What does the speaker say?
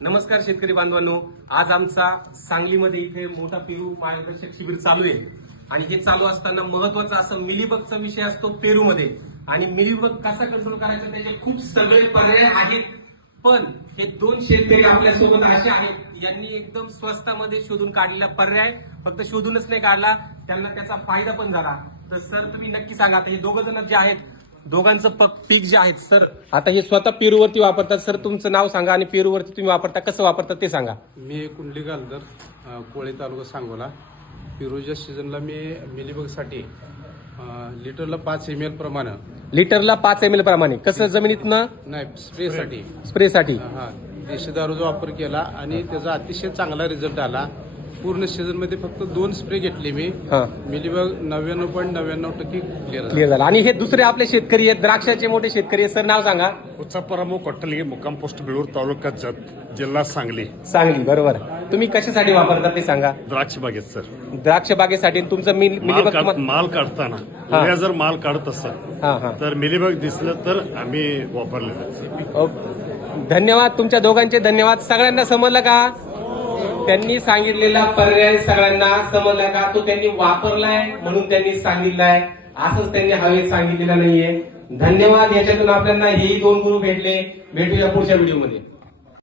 नमस्कार शेतकरी बांधवांनो, आज आमचा सांगलीमध्ये इथे मोठा पेरू मार्गदर्शक शिबिर चालू आहे आणि हे चालू असताना महत्वाचा असं मिलीबगचा विषय असतो पेरूमध्ये आणि मिलीबग कसा कंट्रोल करायचा त्याचे खूप सगळे पर्याय आहेत. पण हे दोन शेतकरी आपल्यासोबत असे आहेत यांनी एकदम स्वस्तामध्ये शोधून काढलेला पर्याय, फक्त शोधूनच नाही काढला, त्यांना त्याचा फायदा पण झाला. तर सर तुम्ही नक्की सांगा, आता हे दोघ जण जे आहेत दोघांचं पीक जे आहेत सर, आता हे स्वतः पेरूवरती वापरतात. सर तुमचं नाव सांगा आणि पेरूवरती तुम्ही वापरता, कसं वापरता ते सांगा. मी कुंडली गालदर, कोळे तालुका सांगोला. पेरूच्या सीझनला मी मिलीबगसाठी लिटरला 5 ml प्रमाणे, लिटरला 5 ml प्रमाणे कसं जमिनीतनं नाही स्प्रेसाठी स्प्रेसाठी देशी दारूचा वापर केला आणि त्याचा अतिशय चांगला रिझल्ट आला. पूर्ण सीझन मध्ये फक्त 2 स्प्रे घेतले मी. मिलीबग 99.99% क्लिअर झाला. आणि हे दुसरे आपले शेतकरी आहेत, द्राक्षाचे मोठे शेतकरी आहेत. सर नाव सांगा. उत्सापरामो कोट्टली, मुक्काम पोस्ट बेळूर, तालुका जत, जिल्हा सांगली. सांगली, बरोबर. तुम्ही कशासाठी वापरता ते सांगा. द्राक्ष बागेत सर, द्राक्ष बागेसाठी तुमचं माल काढताना जर माल काढत असेल तर मिलीबग दिसलं तर आम्ही वापरलेलं. धन्यवाद तुमच्या दोघांचे, धन्यवाद. सगळ्यांना समजलं का? त्यांनी सांगितलेला पर्याय सगळ्यांना समजला का? तो त्यांनी वापरलाय म्हणून त्यांनी सांगितलाय, असंच त्यांनी हवेत सांगितलेलं नाहीये. धन्यवाद. याच्यातून आपल्याला हेही 2 गुरु भेटले. भेटूया पुढच्या व्हिडिओमध्ये.